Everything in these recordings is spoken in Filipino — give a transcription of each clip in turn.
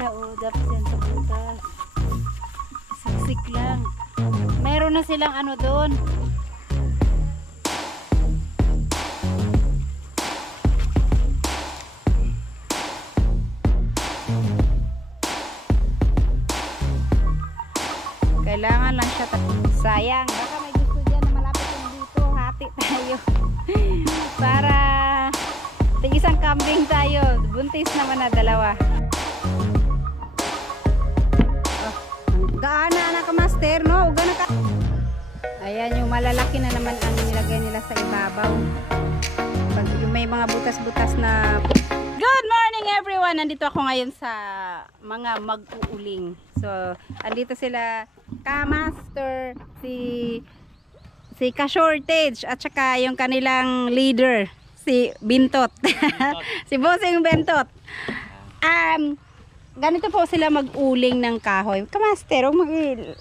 pala, oh, dapat yan sa butas. Saksik lang. Meron na silang ano doon. Kailangan lang siya. Sayang, baka may gusto dyan na malapit yung dito. Hati tayo. Para isang kambing tayo. Buntis naman na dalawa. Oh, gaana na ka master, no? Uga na ka. Ayan, yung malalaki na naman ang nilagay nila sa ibabaw. Pag yung may mga butas-butas na... Good morning everyone! Nandito ako ngayon sa mga mag-uuling. So, andito sila Ka-Master, si Ka-Shortage, at saka yung kanilang leader, si Bintot. Si Bossing Bintot. Ganito po sila mag-uling ng kahoy. Ka-Master,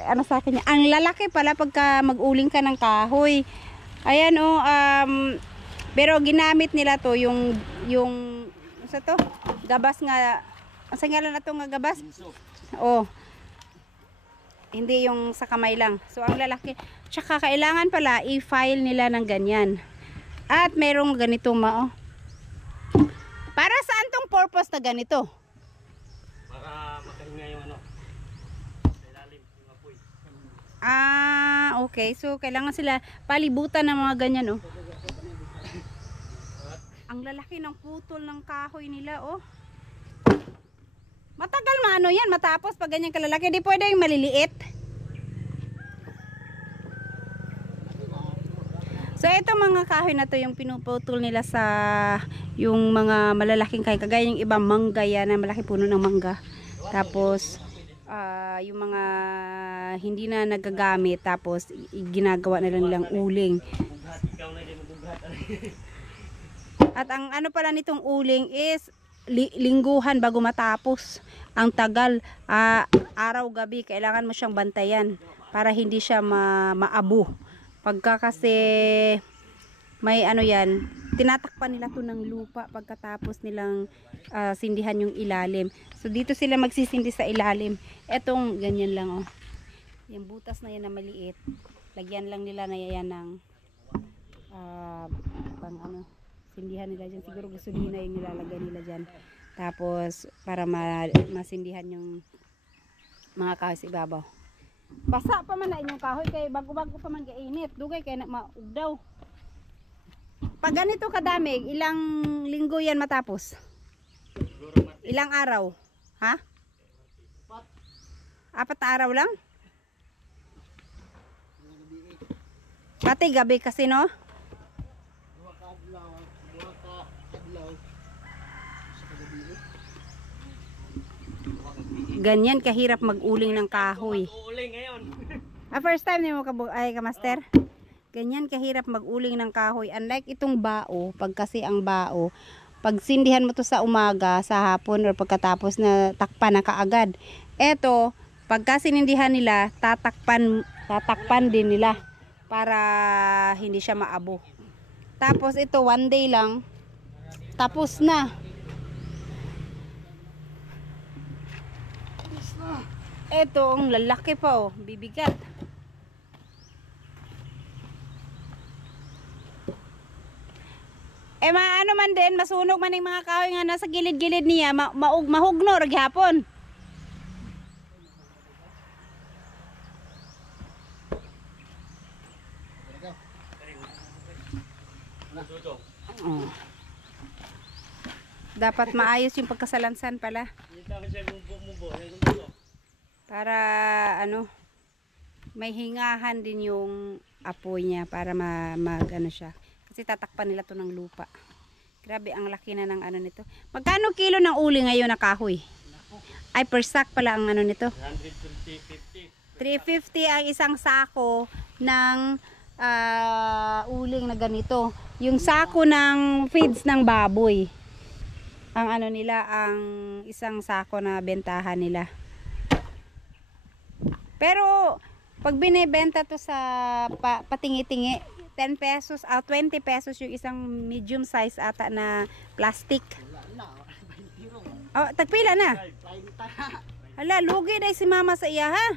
ano sa akin niya? Ang lalaki pala pagka mag-uling ka ng kahoy. Ayan o, pero ginamit nila to yung sa to, gabas nga, ang sangalan na to nga gabas? Oh. Hindi yung sa kamay lang. So ang lalaki, tsaka kailangan pala i-file nila ng ganyan. At merong ganito oh. Para saan tong purpose na ganito? Para makahinga yung ano, ilalim, yung apoy. Okay. So kailangan sila palibutan ng mga ganyan oh. Ang lalaki ng putol ng kahoy nila oh. Matagal maano yan matapos pag ganyan kalalaki. Di pwede yung maliliit. So ito mga kahoy na to yung pinuputol nila sa yung mga malalaking kahoy. Kagaya yung ibang mangga yan na malaki puno ng mangga. Tapos yung mga hindi na nagagamit tapos ginagawa na nilang uling. At ang ano pala nitong uling is lingguhan bago matapos. Ang tagal, araw-gabi kailangan mo siyang bantayan para hindi siya maabo. Pagka kasi may ano yan, tinatakpan nila to ng lupa pagkatapos nilang sindihan yung ilalim. So dito sila magsisindi sa ilalim. Etong ganyan lang oh. Yung butas na yan na maliit, lagyan lang nila na yan ng pang ano, sindihan nila dyan. Siguro gasolina yung nilalagay nila dyan. Tapos para masindihan yung mga kahoy sa ibabaw. Basa pa man na inyong kahoy kay bago-bago pa man kainit. Dugay kay na maugdaw. Pag ganito kadami, ilang linggo yan matapos? Ilang araw? Ha? 4 na araw lang? Pati gabi kasi no? Ganyan kahirap mag-uling ng kahoy. First time niyo Ka-Master? Ganyan kahirap mag-uling ng kahoy. Unlike itong bao, pag kasi ang bao, pag sindihan mo to sa umaga, sa hapon, or pagkatapos na takpan na kaagad. Eto, pagka sinindihan nila, tatakpan din nila para hindi siya maabo. Tapos ito, one day lang, tapos na. Eto, ang lalaki pa oh, bibigat. Maano man din, masunog man yung mga kahoy nga nasa gilid-gilid niya, mahugno raghapon. Oh. Dapat maayos yung pagkasalansan pala. Para ano, may hingahan din yung apoy niya para ano siya. Kasi tatakpan nila to ng lupa. Grabe ang laki na ng ano nito. Magkano kilo ng uli ngayon na kahoy? Ay per sack pala ang ano nito. 350 ang isang sako ng uling na ganito. Yung sako ng feeds ng baboy. Ang ano nila, ang isang sako na bentahan nila. Pero pag binebenta to sa patingi-tingi, 10 pesos, 20 pesos yung isang medium size ata na plastic. Oh, tagpila na. 30. Hala, lugi dai si mama sa iya ha.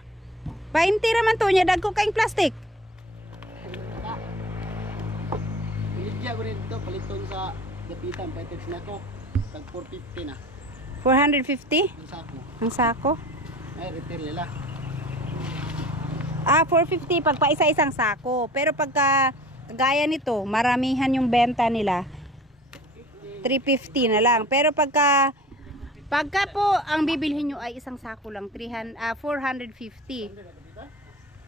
20 raman to nya dagko kaing plastic. Piligya ko rin ito, paliton sa dapitan, pwede na ko. Tag 450 na. 450 Ang sako. ang sako. Ay, retail nila. Ah, 450 pag pa isa-isang sako. Pero pagka gaya nito, maramihan yung benta nila. 350 na lang. Pero pagka po ang bibilhin nyo ay isang sako lang, 450.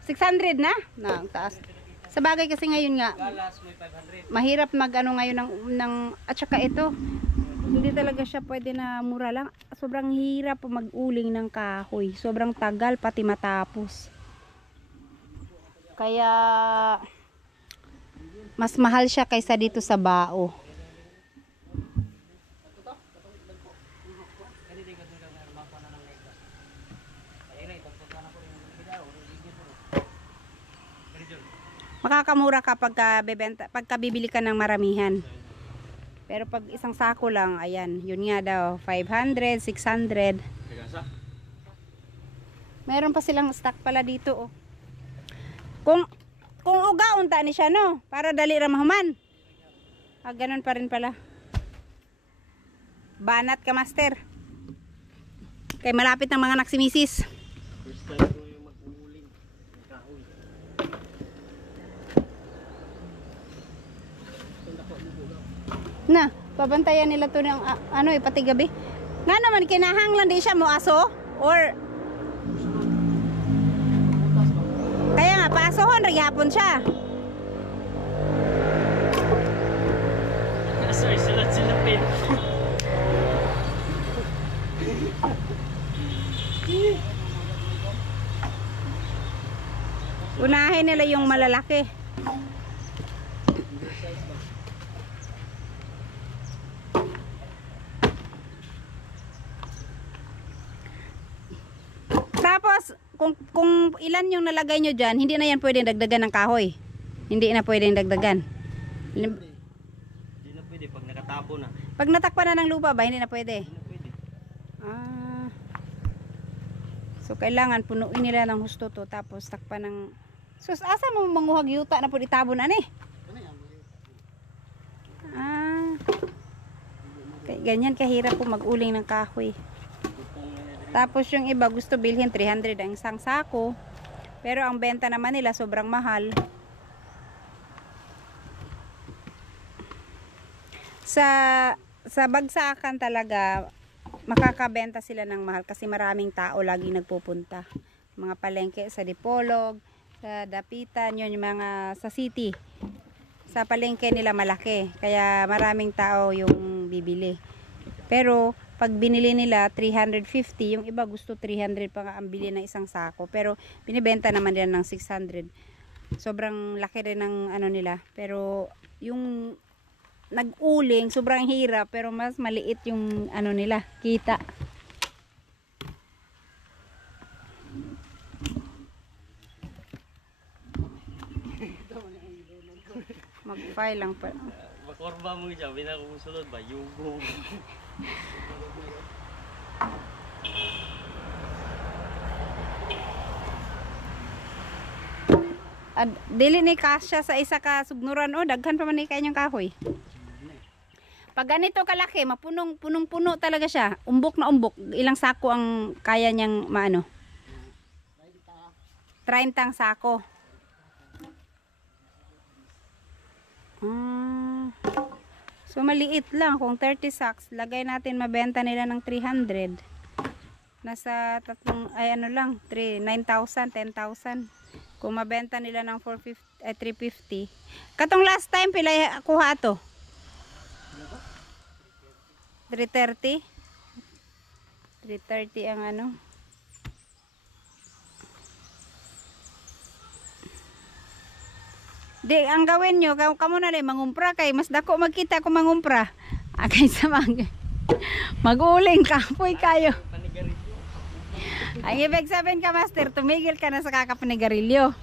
600 na? Na, ang taas. Sa bagay kasi ngayon nga, Galas may 500. mahirap mag-ano ngayon ng at saka ito. Hindi talaga siya pwede na mura lang. Sobrang hirap mag-uling ng kahoy. Sobrang tagal pati matapos. Kaya mas mahal siya kaysa dito sa bao. Makakamura ka pagka bibili ka ng maramihan. Pero pag isang sako lang, ayan, yun nga daw, 500, 600. Kagasa? Meron pa silang stock pala dito, oh. Kung uga, unta ni siya, no? Para dali ramahuman. Ah, ganun pa rin pala. Banat ka, master. Kay malapit ng mga naksimisis. First time ko yung mag-uuling ng kahoy. Na, babantayan nila to ng pati gabi. Nga naman, kinahanglan di siya mo aso? Or kaya nga, paasohon, ragyapon siya. So, silat-silapin. Unahin nila yung malalaki. Tapos, kung ilan yung nalagay nyo dyan, hindi na yan pwedeng dagdagan ng kahoy. Hindi na pwedeng dagdagan. Hindi na pwede pag nakatabo na. Pag natakpan na ng lupa ba, hindi na pwede. Hindi na pwede. Ah. So, kailangan punuin nila ng husto to. Tapos, takpan ng... Sus, asa mo manguhag yuta na po itabon ani? Ano yan? Ah. Ganyan kahirap po mag-uling ng kahoy. Tapos yung iba gusto bilhin 300 ang isang sako. Pero ang benta naman nila sobrang mahal. Sa bagsakan talaga makakabenta sila ng mahal kasi maraming tao lagi nagpupunta. Mga palengke sa Dipolog, sa Dapitan, yun yung mga sa city. Sa palengke nila malaki. Kaya maraming tao yung bibili. Pero pag binili nila 350, yung iba gusto 300 pa nga ang bili ng isang sako. Pero binibenta naman nila ng 600. Sobrang laki rin ng ano nila. Pero yung nag-uling, sobrang hirap. Pero mas maliit yung ano nila, kita. Mag-file lang pa. Makorba mo siya, binakumusulod ba? Yugo. Dili ni kasya sa isa ka sugnuran o daghan pa man ni kanyang kahoy. Pag ganito kalaki, punong-puno talaga siya. Umbok na umbok. Ilang sako ang kaya niyang maano? 30 ang sako. So maliit lang. Kung 30 sacks, lagay natin mabenta nila ng 300. Nasa ano lang, 9,000, 10,000. Kung mabenta nila ng 350. Katong last time, pila kuha to? 330? 330 ang ano? Di, ang gawin nyo, kamo na lang mangumpra kay mas dako magkita kung mangumpra. Kaysa mag-uling kapoy kayo. Ang ibig sabihin ka, master, tumigil ka na sa kakapanigarilyo.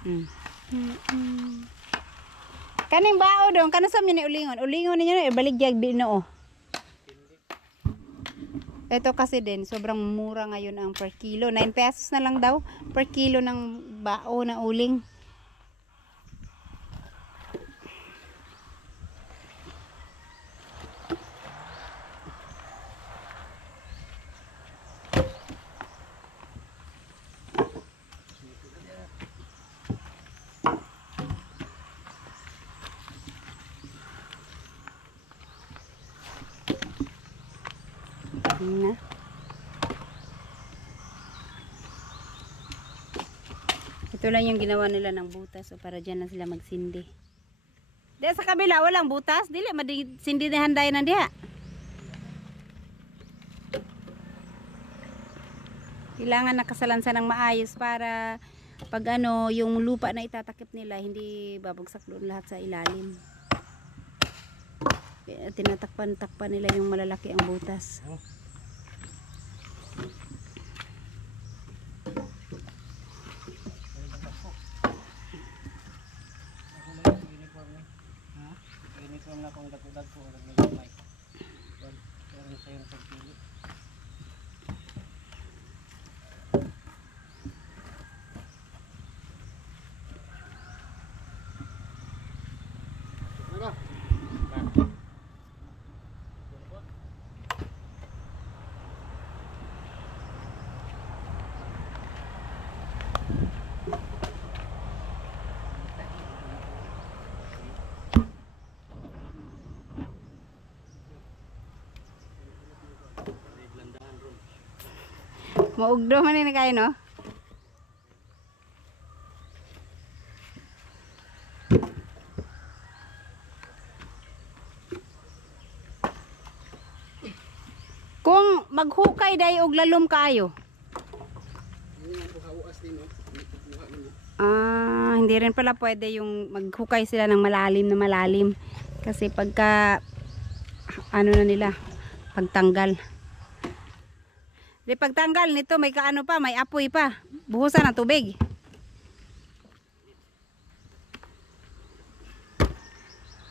Mm. Kaning bao dong, kanasam niya ni ulingon. Ulingon niya na ibaligyag Binoo. Ito kasi din, sobrang mura ngayon ang per kilo. 9 pesos na lang daw per kilo ng bao na uling. Na. Ito lang yung ginawa nila ng butas so para dyan na sila magsindi. Diyan sa kabila walang butas, dili sindi na handay na diha. Kailangan nakasalansan ng maayos para pag ano yung lupa na itatakip nila hindi babagsak doon lahat sa ilalim. Kaya tinatakpan nila yung malalaki ang butas. Uniform na kung dapudag po ang nagmamay. Meron sa yung pagpili. Ano? Maugdo man ni kayo no? Kung maghukay day og lalom kaayo. Hindi rin pala pwede yung maghukay sila ng malalim na malalim. Kasi pagka ano na nila, pagtanggal. Di pagtanggal nito may kaano pa, may apoy pa. Buhusan ng tubig.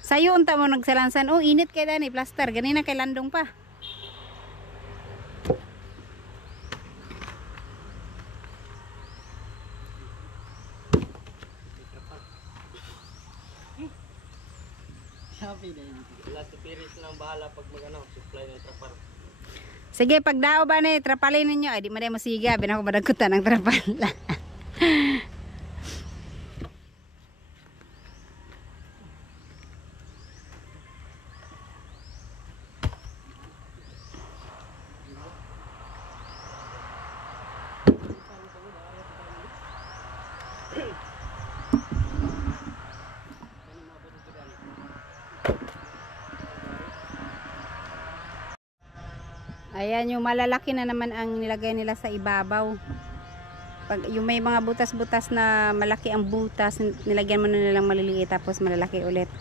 Sayo unta mo nagsalansan. Oh, init kay Dani, plaster. Ganina kay landong pa. Happy din. Last Piris lang bahala pag magano supply ng trapal. Sige, pag dao ba ni trapalin ninyo, ay di man mo siga, binako madagkutan ng trapal. Ayan, yung malalaki na naman ang nilagay nila sa ibabaw. Pag yung may mga butas-butas na malaki ang butas, nilagyan mo na nilang maliliit tapos malalaki ulit.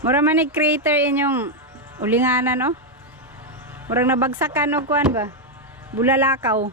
Mura man ni crater inyong ulinganan no. Murang nabagsakan no kuan ba? Bulalakaw.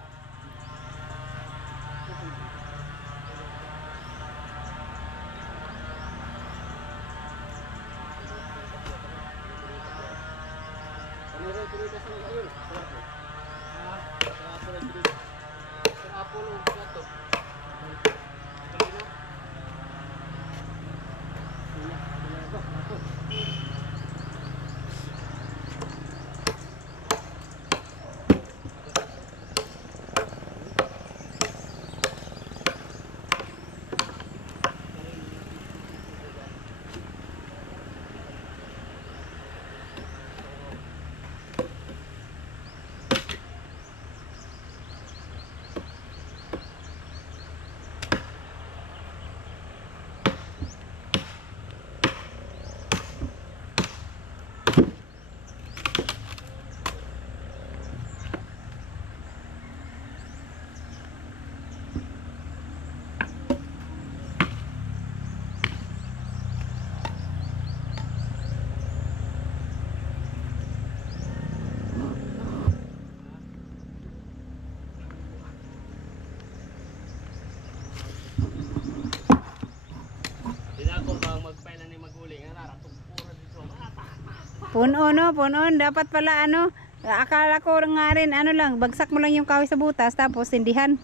Puno no, puno. Dapat pala ano, akala ko nga rin, ano lang, bagsak mo lang yung kahoy sa butas, tapos sindihan.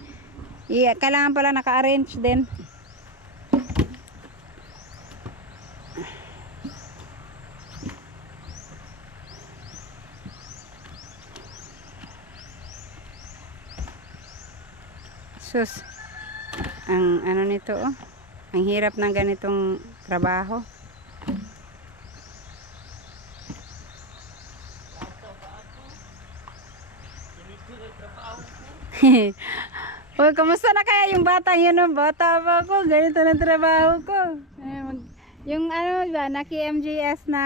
Kailangan pala naka-arrange din. Sus, ang ano nito oh, ang hirap ng ganitong trabaho. Uy, kamusta na kaya yung batang yun? Bata pa ako, ganito na trabaho ko. Yung ano ba, naki MGS na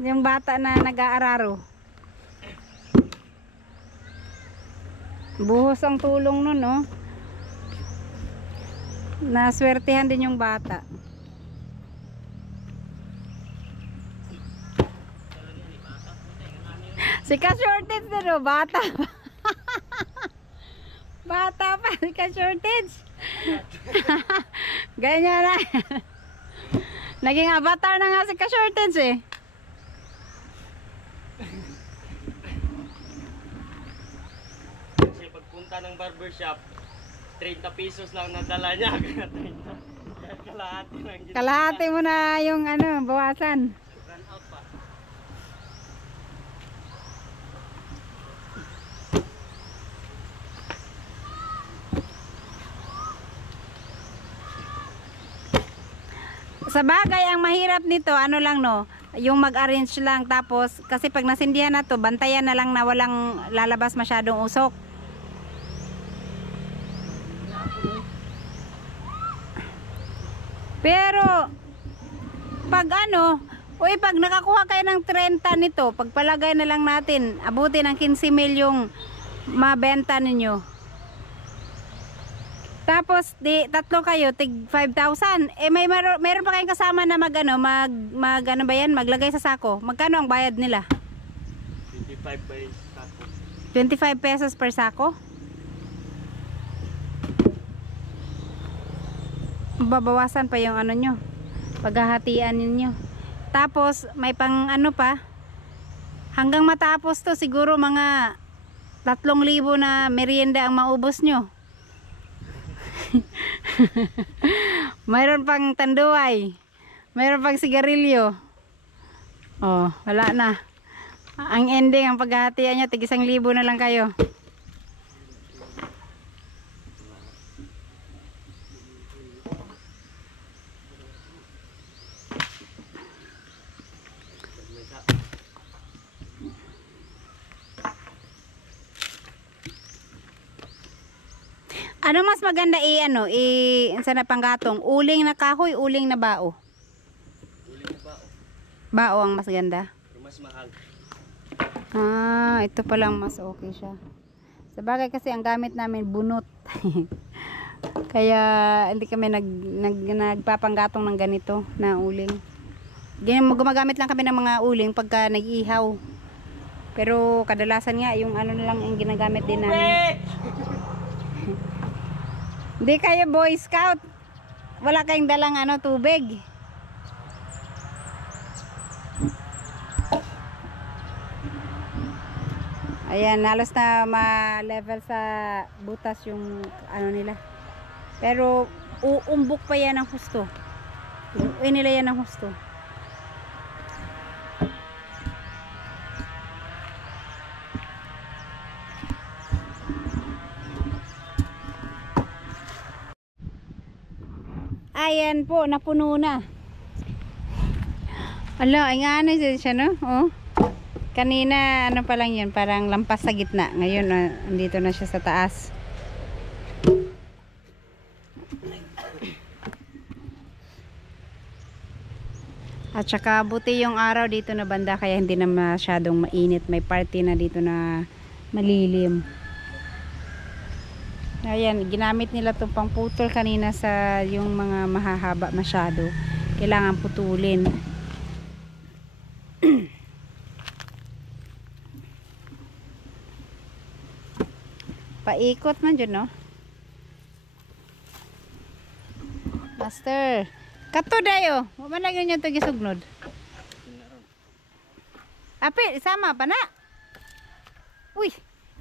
yung bata na nag-aararo. Buhos ang tulong nun, no? Naswertehan din yung bata. Si ka-shortage din, no? Bata pa. Bata pa, si ka-shortage. Ganyan na. Naging avatar na nga si ka-shortage eh. Kasi pagpunta ng barbershop, 30 pesos lang nadala niya. Kaya 30. Kalahati lang. Kalahati mo na yung ano, bawasan. Run out pa. Sa bagay, ang mahirap nito, ano lang no, yung mag-arrange lang. Tapos, kasi pag nasindihan na to, bantayan na lang na walang lalabas masyadong usok. Pero, pag ano, uy, pag nakakuha kayo ng 30 nito, pagpalagay na lang natin, abuti ng 15 mil yung mabenta ninyo. Tapos di tatlo kayo tig 5,000. Eh meron pa kayong kasama na mag ano ba yan, maglagay sa sako. Magkano ang bayad nila? 25 by sako. 25 pesos per sako. Babawasan pa yung ano nyo, paghahatian ninyo. Tapos may pang ano pa, hanggang matapos to siguro mga 3,000 na merienda ang maubos nyo. Mayroon pang tanduay, mayroon pang sigarilyo. Oh, wala na. Ang ending, ang paghahatian nyo, tig 1,000 na lang kayo. Ano mas maganda sana panggatong? Uling na kahoy, uling na bao? Uling na bao. Bao ang mas ganda. Pero mas mahal. Ah, ito palang mas okay siya. Sa bagay kasi ang gamit namin bunot. Kaya hindi kami nagpapanggatong ng ganito na uling. Gumagamit lang kami ng mga uling pagka nag-ihaw. Pero kadalasan nga yung ano na lang ang ginagamit din namin. Hindi kayo Boy Scout. Wala kayong dalang tubig. Ayan, halos na ma-level sa butas yung ano nila. Pero uumbok pa yan ng husto. Uwi nila yan ng husto. Ayan po, napuno na. Ala, ay nga ano siya, no? Oh. Kanina, ano pa lang yun, parang lampas sa gitna. Ngayon, andito na siya sa taas. At saka, buti yung araw dito na banda, kaya hindi na masyadong mainit. May party na dito na malilim. Ayan, ginamit nila itong pangputol kanina sa yung mga mahahaba masyado. Kailangan putulin. Paikot man dyan, no? Master. Kato dayo. Waman lang yun yung ito gisugnod. Api, sama pa na. Uy,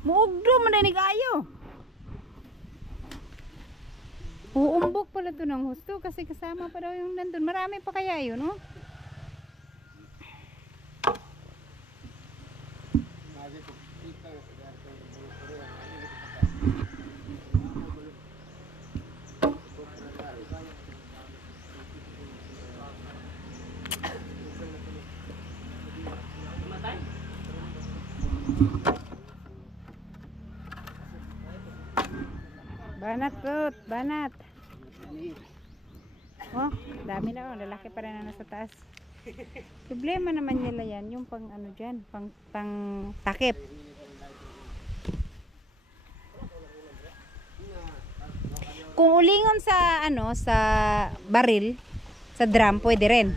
muugdo man na ni kayo. Uumbok pala to ng husto kasi kasama pa daw yung nandun. Marami pa kaya yun, no? Banat po, banat. Oh, dami na oh, lalaki pa rin na nasa taas. Problema naman nila yan, yung pang ano dyan, pang takip. Kung ulingon sa ano, sa baril, sa drum, pwede rin.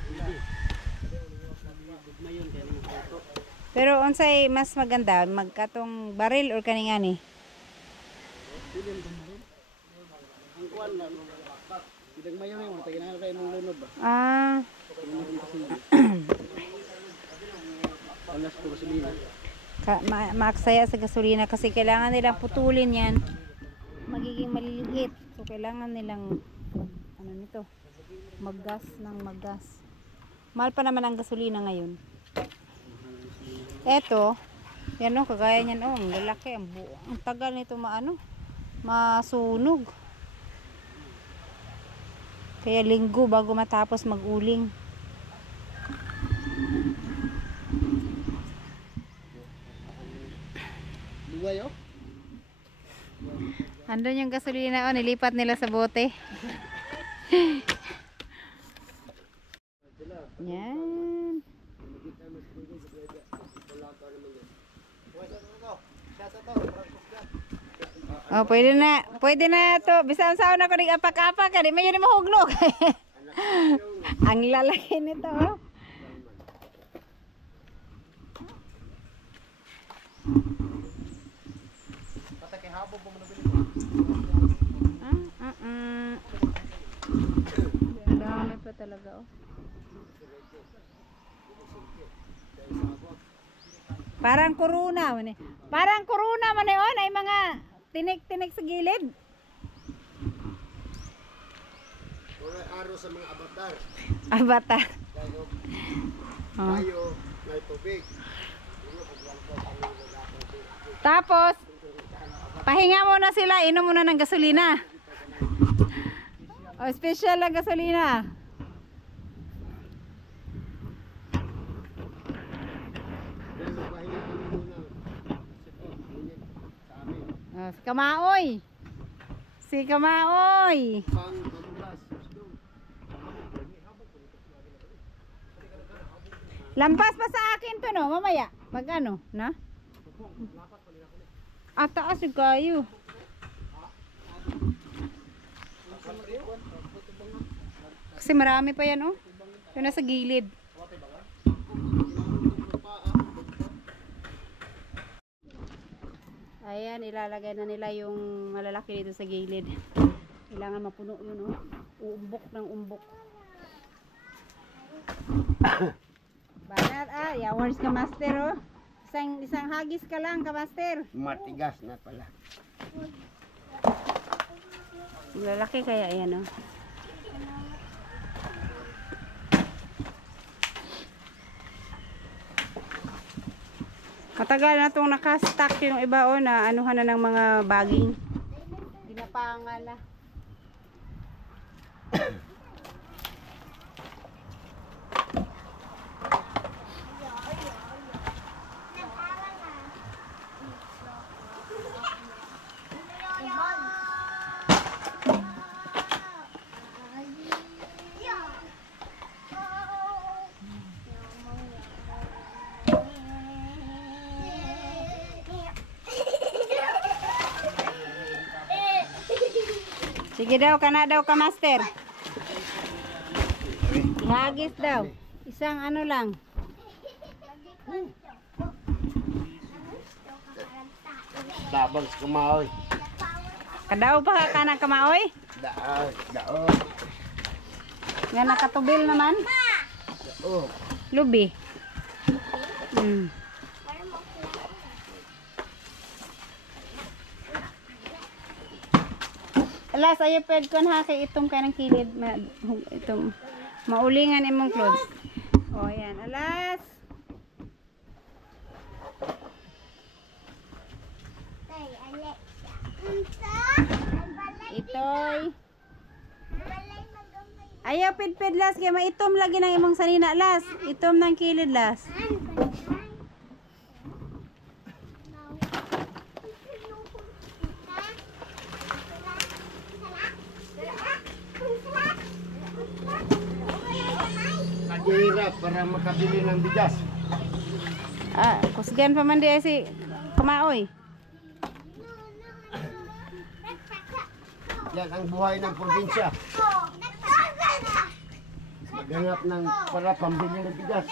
Pero unsay mas maganda, magkatong baril or kaningani? Ang kuwan na, idang mayo na yung taginangan kayo mong lunod ba? Ah, Alas ko gasolina. maaksaya sa gasolina kasi kailangan nilang putulin yan. Magiging maliliit. So kailangan nilang ano nito, maggas ng maggas. Mahal pa naman ang gasolina ngayon. Eto, yan o, kagaya niyan o, ang lalaki, ang tagal nito masunog. Kaya linggo bago matapos mag-uling. Luway oh. Andun yung gasolina o, nilipat nila sa bote. Yan. Oh, pwede na to. Bisan saan ako nag-apak-apak, di medyo na mahugnog. Ang lalaki nito, oh. Dami pa talaga, oh. Parang corona man eh. Parang corona man eh, oh, ay mga tinik-tinik sa gilid. Wala araw sa mga avatar. Avatar. Oh. Tayo, may tubig. Tapos pahinga muna sila, inom muna ng gasolina. Oh, special na gasolina. Oh, si Kamaoy. Si Kamaoy. Lampas pa sa akin to, no? Mamaya. Pag ano, na? At taas yung kayo. Kasi marami pa yan, oh. Yung nasa gilid. Ayan, ilalagay na nila yung malalaki dito sa gilid. Kailangan mapuno yun, oh. Uumbok ng umbok. Banat, yawars ka, master, oh. Isang hagis ka lang, ka, master. Matigas na pala. Malalaki kaya yan, oh. Matagal na itong nakastack yung iba, oh, na anuhan na ng mga baging. Ginapangan na. Sige daw, kana daw ka, master. Ihagis daw. Isang ano lang. Tabang sa kumaoy. Kadaw pa ka na kamaoy? Dao. Nga nakatubil naman. Dao. Lubi. Alas, ayaw pwede ko na kay itong kanang kilid. Itong maulingan imong clothes. O, yan. Alas. Itoy. Ayaw pid las. Kaya maitom lagi ng imong sanina las. Itom ng kilid las. Hirap para makabili ng bigas. Ah, kusgan pa man di ay si kumaoy. Yan ang buhay ng probinsya. Maghanap ng para pambili ng bigas.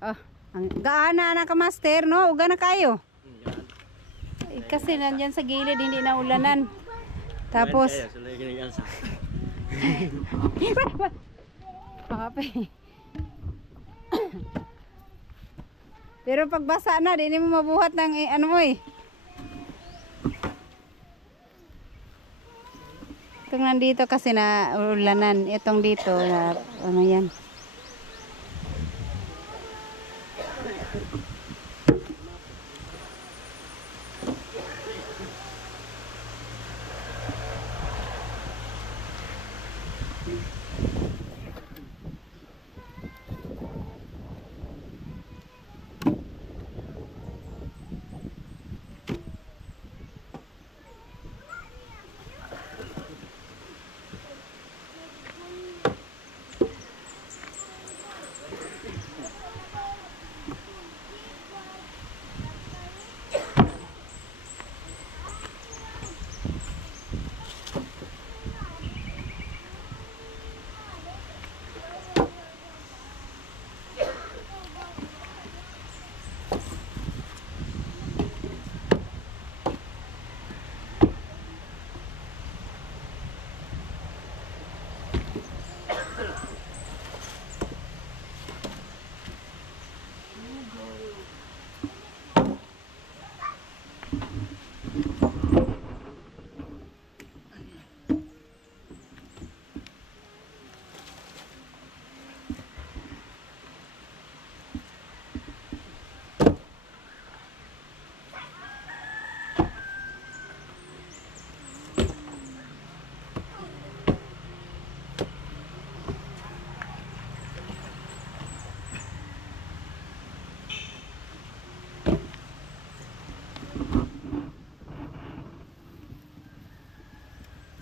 Oh, ang gaana na ka master, no? Uga na kayo. Kasi nandyan sa gilid, hindi na ulanan. Tapos, pero pag basa na, di mo mabuhat ng ano mo eh. Itong nandito kasi na ulanan. Itong dito, na, ano yan.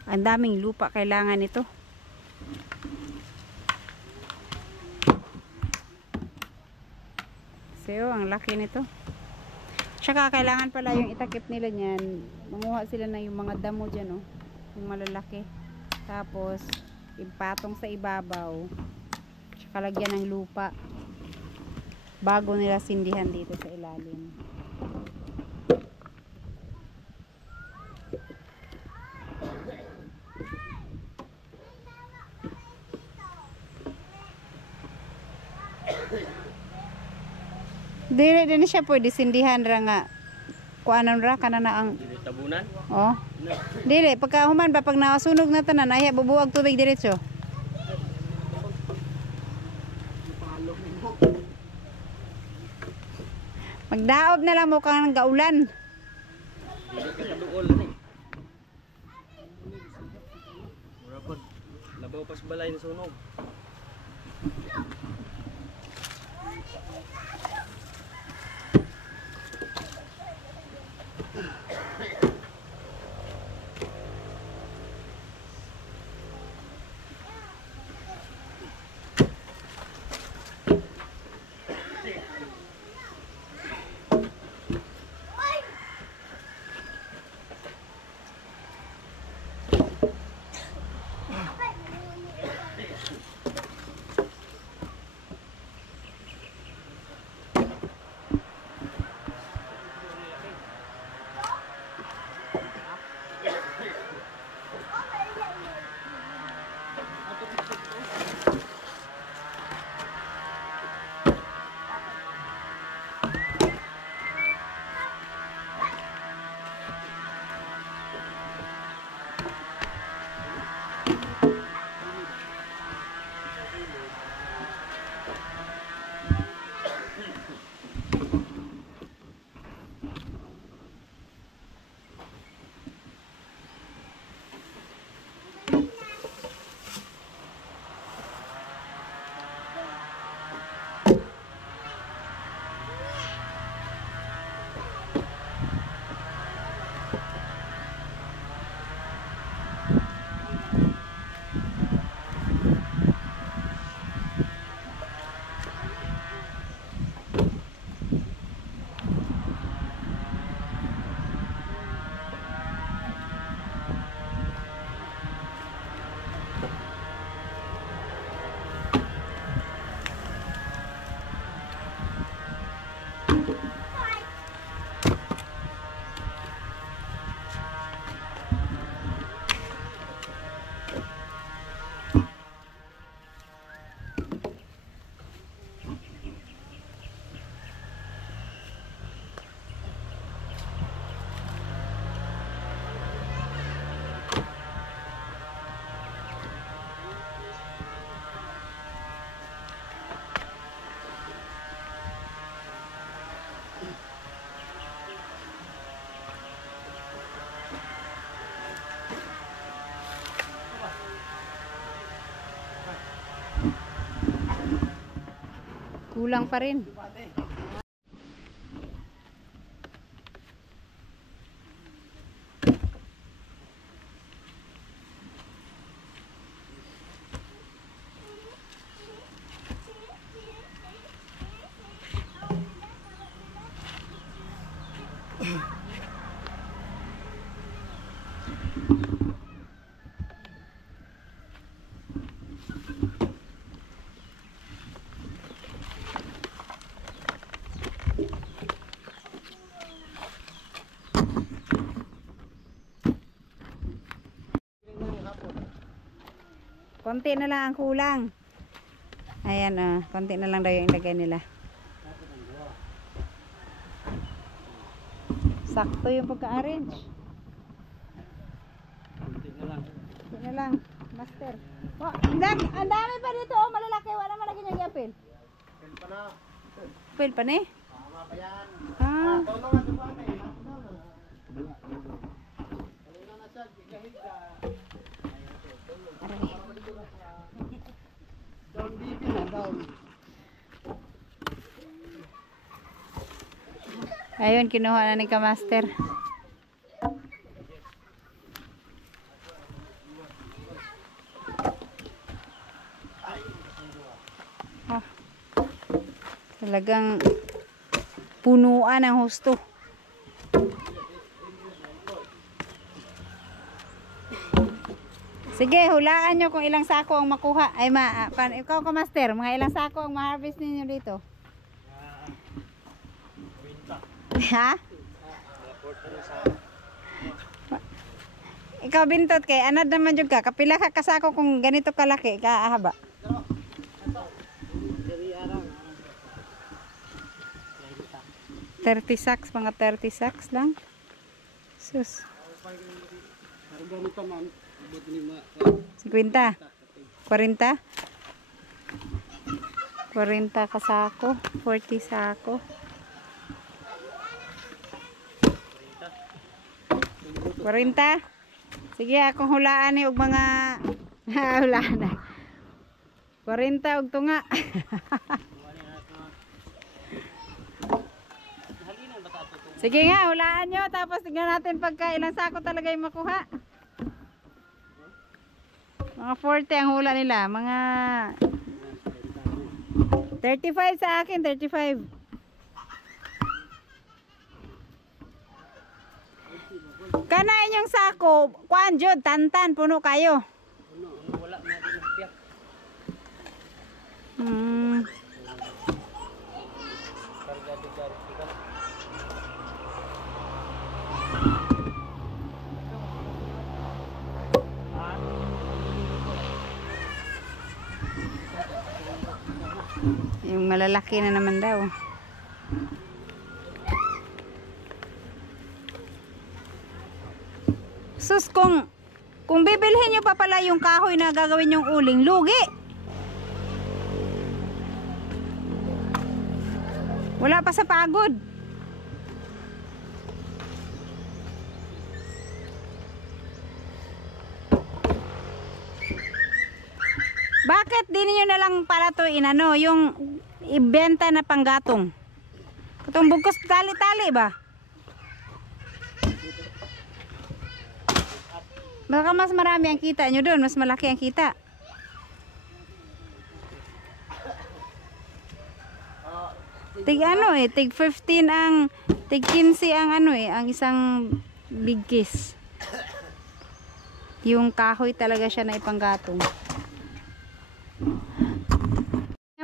Ang daming lupa kailangan ito. So, ang laki nito. Tsaka kailangan pala yung itakip nila niyan. Manguha sila na yung mga damo dyan, oh. Yung malalaki. Tapos, ipatong sa ibabaw. Tsaka lagyan ng lupa. Bago nila sindihan dito sa ilalim. Dili din siya pwede sindihan ra nga kuanan ra kana na ang tabunan. Oh. Dili pagka human ba pag nakasunog na tanan ay bubuwag tubig diretso. Magdaob na lang mo kang gaulan. Dili ka kaduol ni. Mura pod labaw pas balay na sunog. Kulang pa rin. Konti na lang ang kulang. Ayan, konti na lang daw yung ilagay nila. Sakto yung pagka-arrange. Konti na lang. Konti na lang, master. Oh, ang dami pa dito, oh, malalaki. Wala malaki niyang yapil. Pil pa na. Pil pa ni? Tama pa yan. Ah. Tulong nga sa pame. Tulong na siya. Higa-higa. Aray. Down bibi na, down. Ayun, kinuha na ni Kamaster. Ah, talagang punuan ang husto. Sige, hulaan nyo kung ilang sako ang makuha. Ay, ikaw Kamaster, mga ilang sako ang ma-harvest ninyo dito? Ha? Ikaw bintot kay anad naman jud ka. Kapila ka kasako kung ganito kalaki kahaba. 30 sacks, mga 30 sacks lang. Sus. 50. 40. 40 kasako, 40 sako. 40. Sige, akong hulaan ni og mga hulaan na. 40 og tunga. Sige nga, hulaan nyo. Tapos tignan natin pagka ilang sako talaga yung makuha. Mga 40 ang hula nila. Mga 35 sa akin, 35. Kanain yung sako. Kuan jud, tantan, puno kayo. Wala na din ang piyak. Karga. Yung malalaki na naman daw. Sus, kung bibilhin nyo pa pala yung kahoy na gagawin yung uling, lugi. Wala pa sa pagod. Bakit di niyo na lang para to inano, yung ibenta na panggatong? Itong bugkos tali-tali ba? Baka mas marami ang kita nyo doon, mas malaki ang kita. Tig ano tig 15 ang, tig 15 ang ano ang isang big kiss. Yung kahoy talaga siya na ipanggatong.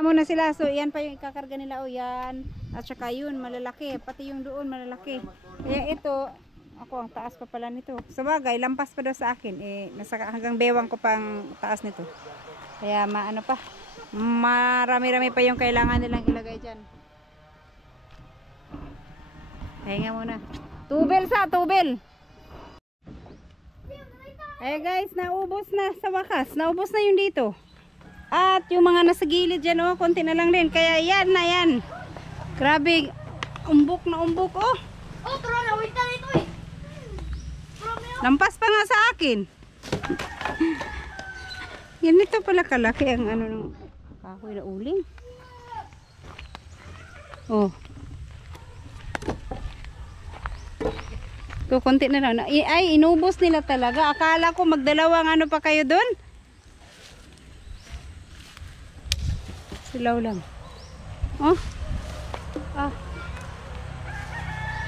Muna sila, so yan pa yung ikakarga nila, o yan, at saka yun malalaki, pati yung doon malalaki. Kaya ito, ako ang taas pa pala nito. Sabagay, lampas pa daw sa akin, nasa hanggang bewang ko pang taas nito. Kaya maano pa, marami-rami pa yung kailangan nilang ilagay dyan. Kaya nga muna, tubel. Eh guys, naubos na sa wakas, naubos na yung dito. At yung mga nasa gilid dyan, konti na lang din. Kaya yan na yan. Grabe, umbok na umbok, oh. Oh, turo na, wait na ito eh. Lampas pa nga sa akin. Ganito pala kalaki ang ano ng kahoy na uling. Oh. Ito, konti na lang. Ay, inubos nila talaga. Akala ko magdalawang ano pa kayo doon. Silaw lang. Oh. Ah.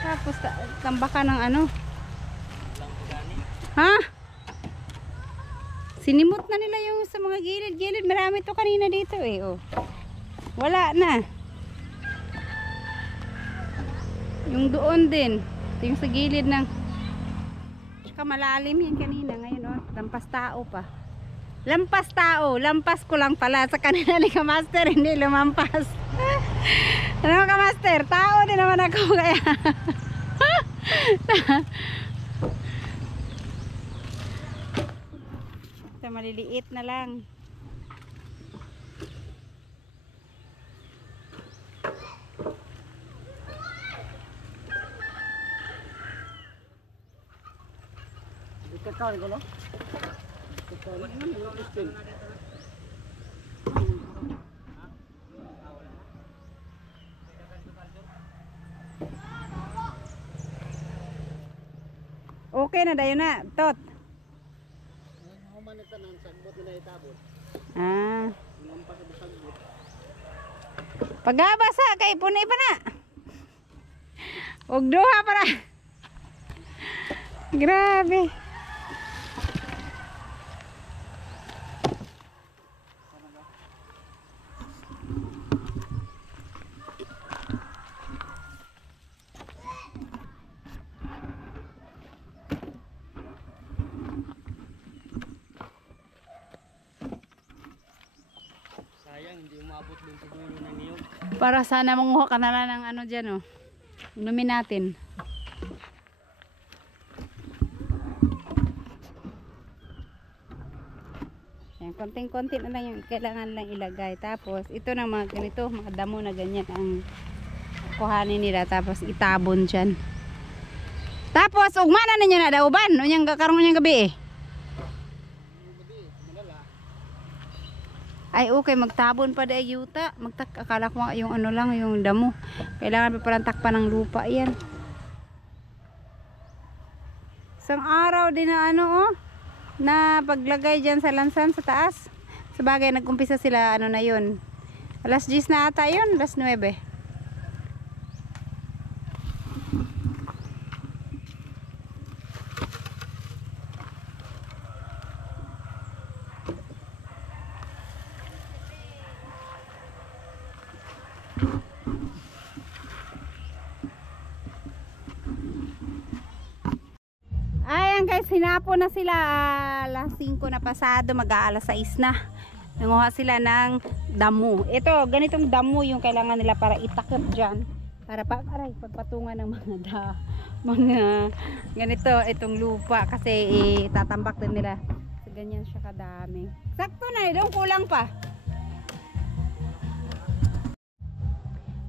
Tapos tambakan ng ano. Ha? Sinimot na nila yung sa mga gilid-gilid. Marami to kanina dito oh. Wala na. Yung doon din. Ito yung sa gilid ng. Tsaka malalim yan kanina. Ngayon lampas tao pa. Lampas ko lang pala sa kanila ni Kamaster, hindi lumampas. Ano Kamaster? Tao din naman ako kaya. Ito maliliit na lang. Kakawin ko no? Okay na dayo na, tot. Ah. Pagabasa kay punay pa na. Og duha para. Grabe. Sayang, hindi umabot dun sa dulo ng niyog. Para sana manguha ka na lang ng ano dyan inumin natin. Yan, konting-konti na lang yung kailangan lang ilagay. Tapos ito na mga ganito, mga damo na ganyan ang kuhanin nila. Tapos itabon dyan. Tapos ugmana ninyo na dauban. Unyang kakarong niyang gabi Ay okay, magtabon pa dahil yuta. Akala ko yung ano lang, yung damo. Kailangan pa palang takpan ng lupa yan. Isang araw din na ano oh, na paglagay dyan sa lansan sa taas. Sabagay nag-umpisa sila ano na yun. Alas 10 na ata yun, alas 9. Ayan guys, hinapo na sila alas 5 na pasado, mag-aalas 6 na. Nanguha sila ng damo. Ito, ganitong damo yung kailangan nila para itakip dyan. Para pagpatungan ng mga ganito, itong lupa. Kasi itatambak din nila. So, ganyan siya kadami. Sakto na, doon kulang pa.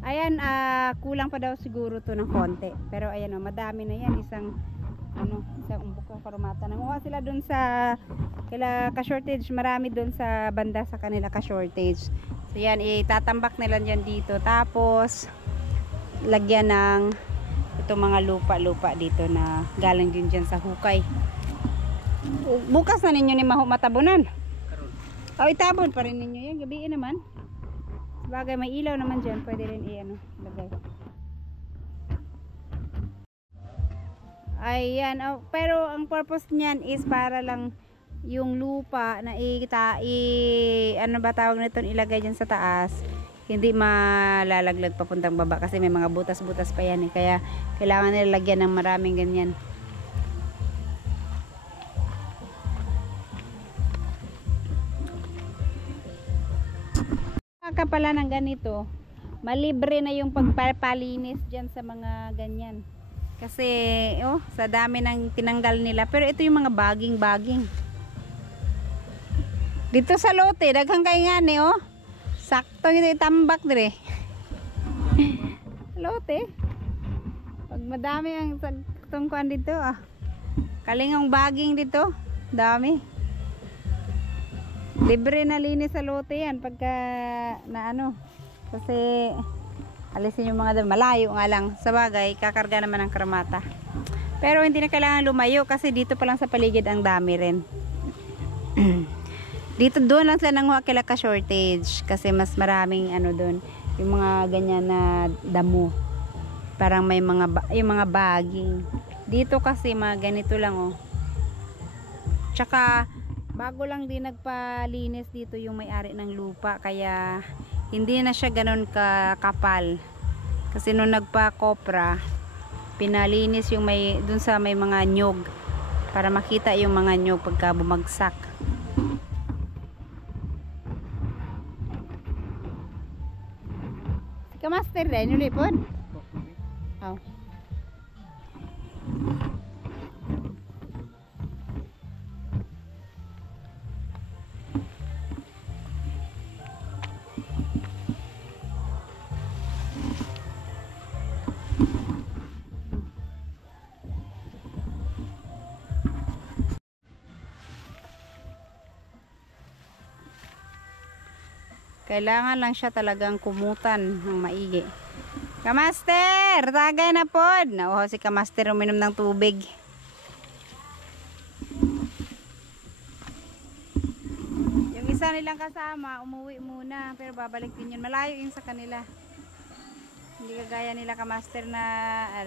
Ayan, kulang pa daw siguro to ng konti. Pero ayan o, madami na yan. Isang umbok ng karumata. Nanguha sila dun sa kila ka-shortage. Marami dun sa banda sa kanila ka-shortage. So yan, itatambak nila dyan dito. Tapos, lagyan ng itong mga lupa-lupa dito na galing din dyan sa hukay. Bukas na ninyo ni matabunan. O, itabon pa rin ninyo yan. Gabiin naman. Sabagay, may ilaw naman dyan. Pwede rin lagay. Ayan, oh, pero ang purpose niyan is para lang yung lupa na ano ba tawag nito, ilagay dyan sa taas, hindi malalaglag papuntang baba kasi may mga butas-butas pa yan kaya kailangan nila lagyan ng maraming ganyan. Pala ng ganito, malibre na yung pagpapalinis dyan sa mga ganyan. Kasi, oh, sa dami ng tinanggal nila. Pero ito yung mga baging-baging. Dito sa lote, daghang kay nga ni, oh. Sakto ito itambak dire. Lote. Pag madami ang tungkuan dito, ah. Kalingang baging dito. Dami. Libre na linis sa lote yan pagka na ano. Kasi alisin yung mga malayo nga lang. Sa bagay, kakarga naman ng karamata. Pero hindi na kailangan lumayo kasi dito pa lang sa paligid ang dami rin. Dito doon lang sila nanguha kila ka shortage kasi mas maraming ano doon, yung mga ganyan na damo. Parang may yung mga baging. Dito kasi mga ganito lang oh. Tsaka bago lang din nagpalinis dito yung may-ari ng lupa kaya hindi na siya ganun kakapal. Kasi nung nagpa-kopra, pinalinis yung dun sa may mga nyog para makita yung mga nyog pagka bumagsak. Kamaster din yung lipod? Oh. Kailangan lang siya talagang kumutan ng maigi. Kamaster! Tagay na pod! Nauho si Kamaster uminom ng tubig. Yung isa nilang kasama, umuwi muna. Pero babalik din yun. Malayo yung sa kanila. Hindi kagaya nila Kamaster na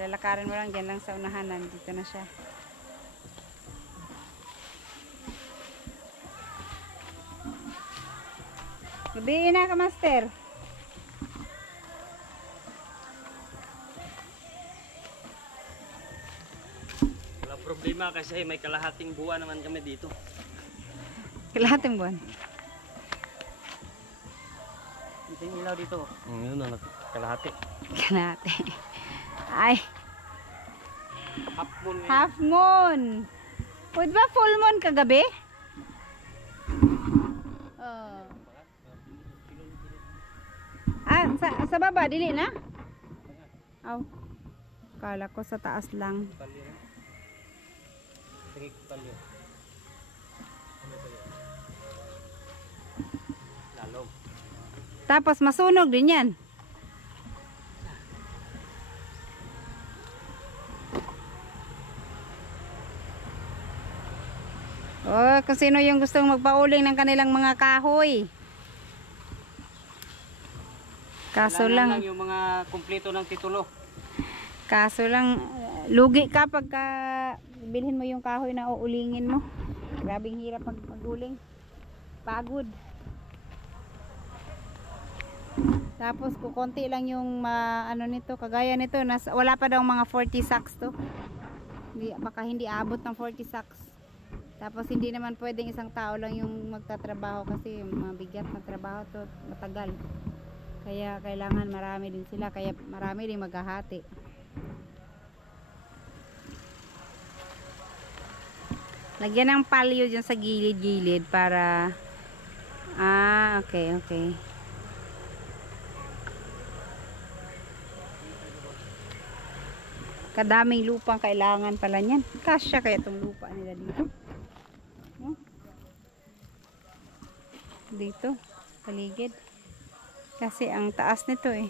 lalakarin mo lang dyan lang sa unahan. Dito na siya. Gabihin na Kamaster. Wala problema kasi may kalahating buwan naman kami dito. Kalahating buwan. Ito yung ilaw dito. Yun na, kalahati. Kalahati. Ay. Half moon. Half moon. Pwede ba full moon kagabi? Oh. Sa baba, dili na? Aw. Kala ko sa taas lang. Lalong. Tapos masunog din yan. kung sino yung gustong magpauling ng kanilang mga kahoy. Kaso Kailangan lang, yung mga kumpleto ng titulo. lugi ka pagka bilhin mo yung kahoy na uulingin mo. Grabing hirap mag-uling. Pagod. Tapos kukonti lang yung ano nito, kagaya nito, wala pa daw mga 40 sacks to. Baka hindi abot ng 40 sacks. Tapos hindi naman pwedeng isang tao lang yung magtatrabaho kasi mabigat na trabaho to, matagal. Kaya kailangan marami din sila, kaya marami din maghahati. Lagyan ng palyo dyan sa gilid-gilid para okay. Kadaming lupang kailangan pala niyan. Kasya kaya itong lupa nila dito. Dito, paligid. Kasi ang taas nito eh.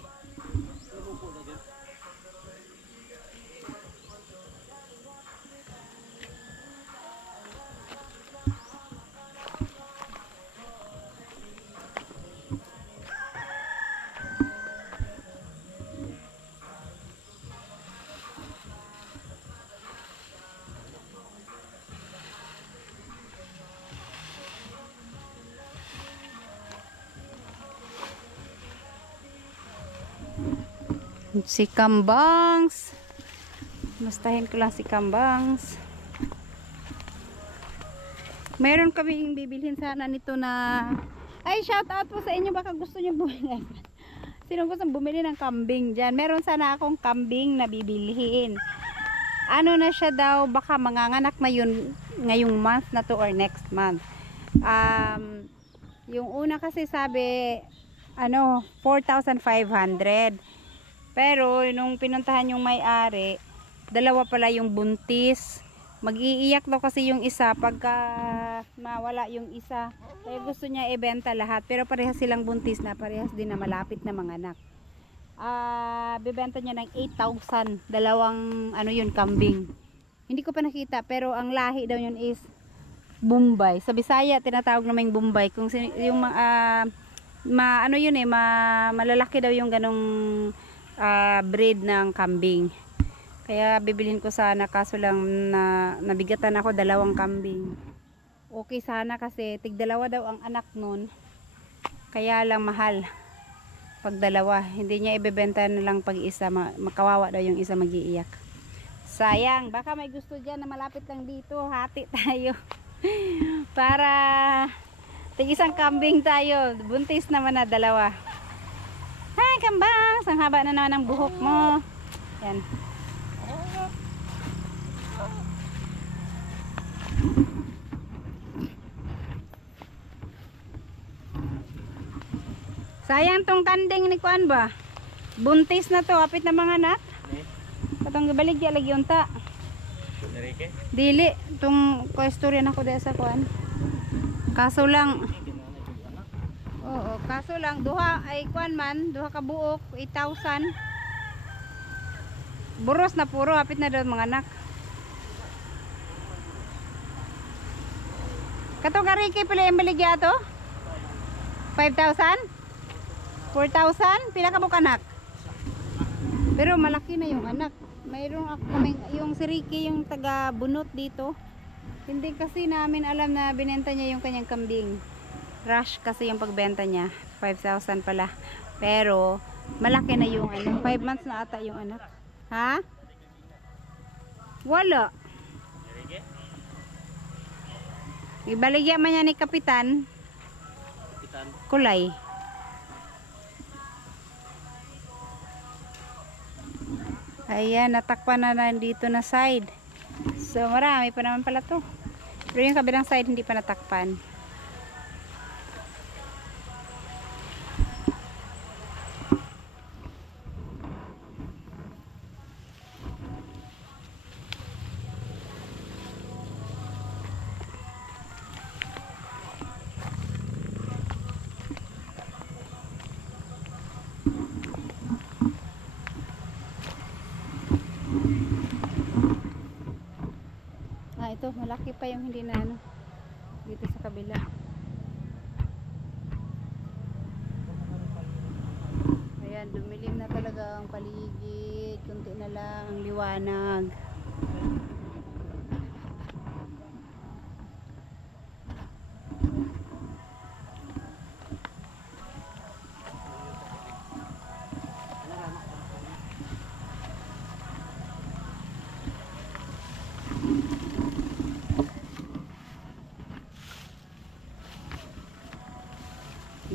Si Kambangs. Bastahin ko lang si Kambangs. Meron kaming bibilhin sana nito na shout out po sa inyo, baka gusto niyo bumili. Sino gusto bumili ng kambing dyan? Meron sana akong kambing na bibilhin. Ano na siya daw, baka manganganak na yun ngayong month na to or next month. Yung una kasi sabi 4,500. Pero nung pinuntahan yung may-ari, dalawa pala yung buntis. Mag-iiyak daw kasi yung isa pagka mawala yung isa. Kaya gusto niya ibenta lahat. Pero parehas silang buntis na, parehas din na malapit na mga anak. Bibenta niya ng 8,000. Dalawang kambing. Hindi ko pa nakita, pero ang lahi daw yun is Bombay. Sa Bisaya tinatawag naman yung Bombay. Kung yung malalaki daw yung ganong breed ng kambing. Kaya bibilhin ko sana, kaso lang na nabigatan ako, 2 kambing. Okay sana kasi tig-2 daw ang anak nun. Kaya lang mahal pag 2. Hindi niya ibebenta na lang pag isa, makawawa daw yung isa, mag-iiyak. Sayang, baka may gusto dyan na malapit lang dito, hati tayo. Para tig-isang kambing tayo, buntis naman na 2. Hi Kambangs, ang haba na naman ng buhok mo. Yan. Sayang tong kanding ni Kuan ba? Buntis na to, apit na mga anak. Katong gibaligya lagi unta. Dili, tong ko-istorya na ko dahil sa Kuan. Kaso lang duha ay Kuan man, duha ka buok, 8,000. Buros na puro, apit na daw mga anak. Katong kariki pila yung baligya to? 5,000? 4,000? Pila ka buok anak? Pero malaki na yung anak. Mayroon ako yung si Ricky, yung taga bunot dito. Hindi kasi namin alam na binenta niya yung kanyang kambing. Rush kasi yung pagbenta niya. 5,000 pala. Pero malaki na yung 5 months na ata yung anak. Ha? Wala. Ibaligya man niya ni Kapitan. Kulay. Ayan, natakpan na dito na side. So marami pa naman pala to. Pero yung kabilang side hindi pa natakpan. Ito malaki pa yung hindi na dito kabila. Ayan, dumilim na talaga ang paligid. Kunti na lang ang liwanag.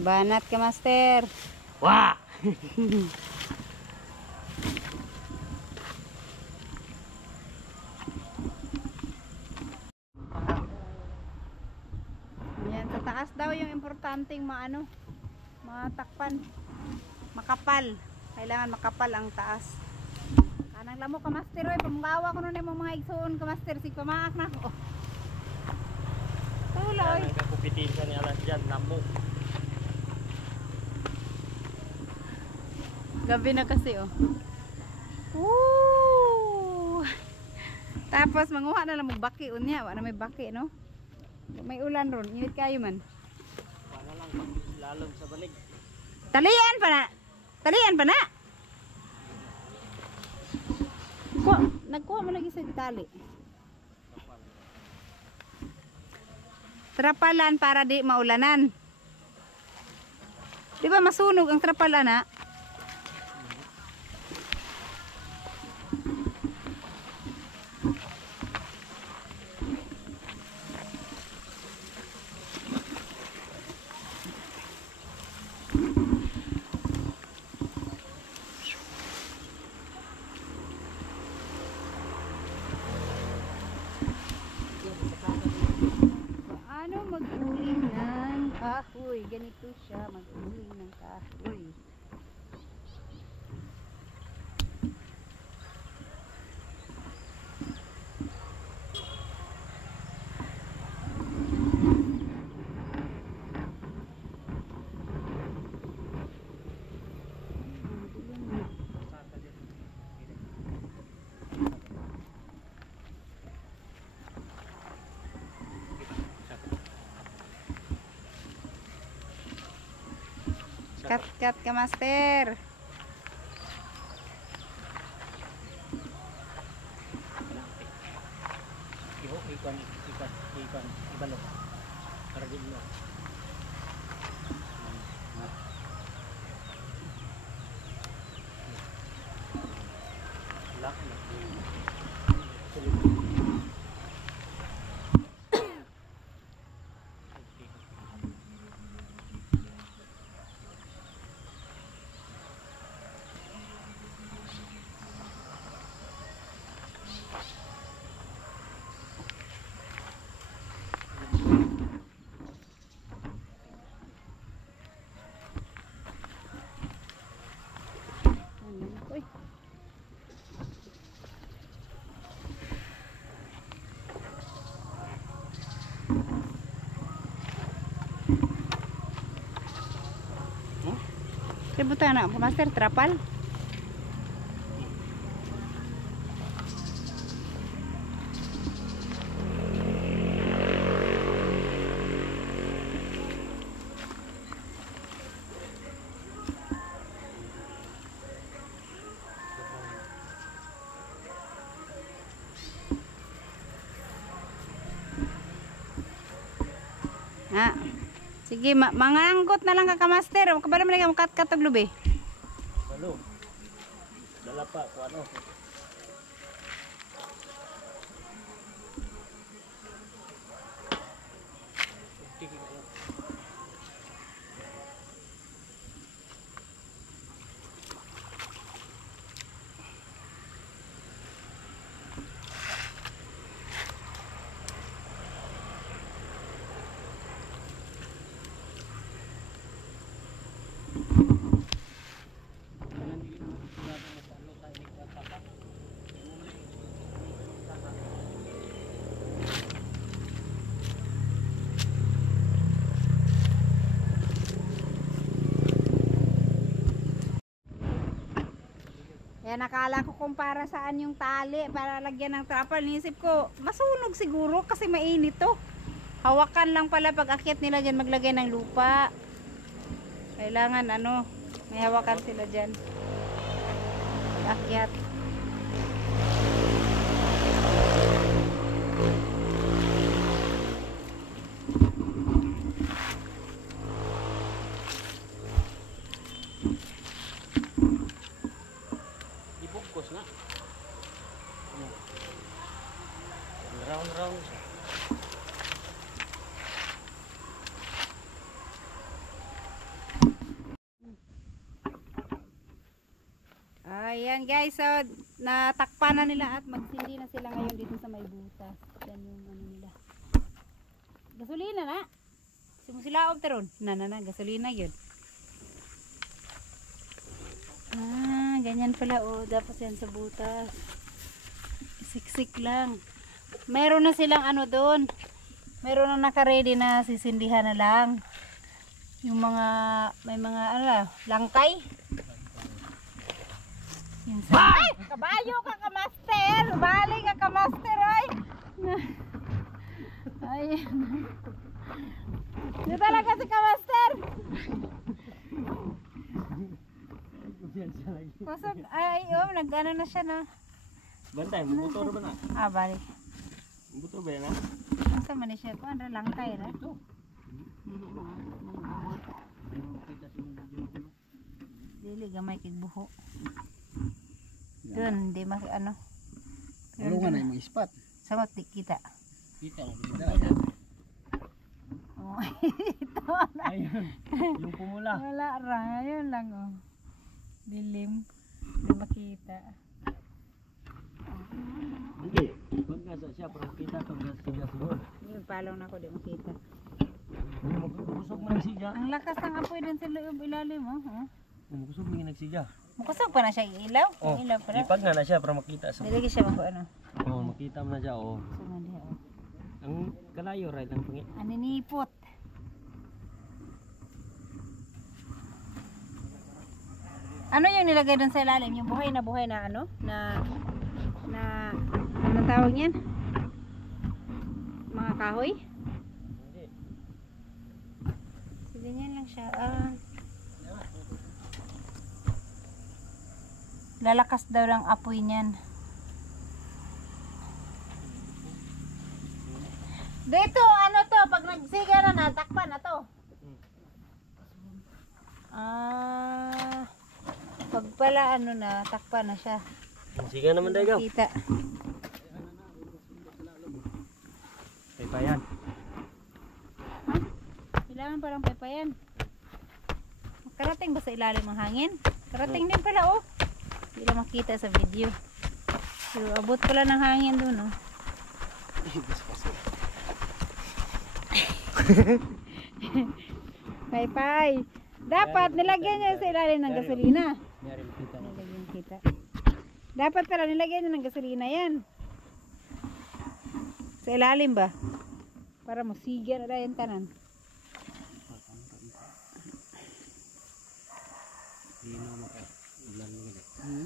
Banat ka, master. Wah! Yan, sa taas daw yung importanteng matakpan. Makapal. Kailangan makapal ang taas. Kanang lamo ka, master. Oy, pamungawa ko nun yung mga igsoon ka, master. Sig pamaak na ako. Tuloy. Yan ang kakupitinsa ni Alas dyan, lamok. Gabi na kasi, oh. Woo! Tapos, manguha na lang magbaki. Unya, wala na may baki, no? May ulan ron. Init kayo man. Para lang lalong sa banig. Talian pa na! Talian pa na! Nagkuha mo lagi sa tali. Trapalan para di maulanan. Di ba masunog ang trapalan, ha? Paano mag-uling ng kahoy? Ganito siya, mag-uling ng kahoy. Cut ka, master. Ikon, ibalok. Para din mo. Lock na. Uy. Ributan na po, master, trapal. Ha. Sige, manganggot na lang ka, master. Kabala mo lang ka katog lubi. Balo. Dala pa kung ano. Kaya nakala ko kung para saan yung tali para lagyan ng trapal. Nisip ko, masunog siguro kasi mainit to. Hawakan lang pala pag akyat nila dyan maglagay ng lupa. Kailangan ano, may hawakan sila dyan. Akyat. Ibugkos na. Round siya. Ayan guys, so natakpan na nila at magsindi na sila ngayon dito sa may butas. Yan yung ano nila. Gasolina na. Simusilaog taron. Na, gasolina yun. Ah, ganyan pala oh. Dapat yan sa butas. Siksik lang. Meron na silang ano doon. Meron na naka-ready na sisindihan na lang. Yung mga, may mga ano, langkay. Yung sa... Ay! Kabayo ka ka-master! Bali ka ka-master ay! Ayan. Ito talaga si ka-master! Pasok, ay oh, nag-ano na siya na. Bantay, motor ba na? Ah, bali. Motor ba yan na? Asa man siya ko? Ano langkay na? Dili gamay kig buho. Doon, hindi mas ano. Tulungan na yung mga ispat. Samot di kita. Kita lang. Oh, ito na. Ayun, yung pumula. Wala ra, yun lang oh. Dilim. Hindi makita. Hindi, pag nasa siya, parang kita kang siga siguro. Yung palong na ako, di makita. Busog mo nagsiga. Ang lakas ng apoy din sa loob ilalim oh. Busog mo nagsiga. Mukusog pa na siya ilaw. Oh, Ilaw pa na. ipag na siya para makita sa. Nilagay siya mako ano. Oh, makita mo na siya oh. Sunod diha oh. Ang kalayo right ang pangi. Aninipot. Ano yung nilagay doon sa ilalim? Yung buhay na ano? Na anong tawag yan? Mga kahoy? Hindi. So, ganyan lang siya. Lalakas daw ng apoy niyan. Dito, ano to? Pag nagsiga na, natakpan na to. Pag pala ano na, takpan na siya. Siga naman daw. Kita. Paypayan. Kailangan parang paypayan. Karating ba sa ilalim ng hangin? Karating din pala oh. Hindi lang makita sa video. Pero abot pala ng hangin doon oh. Paypay. Dapat nilagyan niya sa ilalim ng gasolina. Nilagyan kita. Dapat pala nilagyan niya ng gasolina yan. Sa ilalim ba? Para musiga na yung tanan.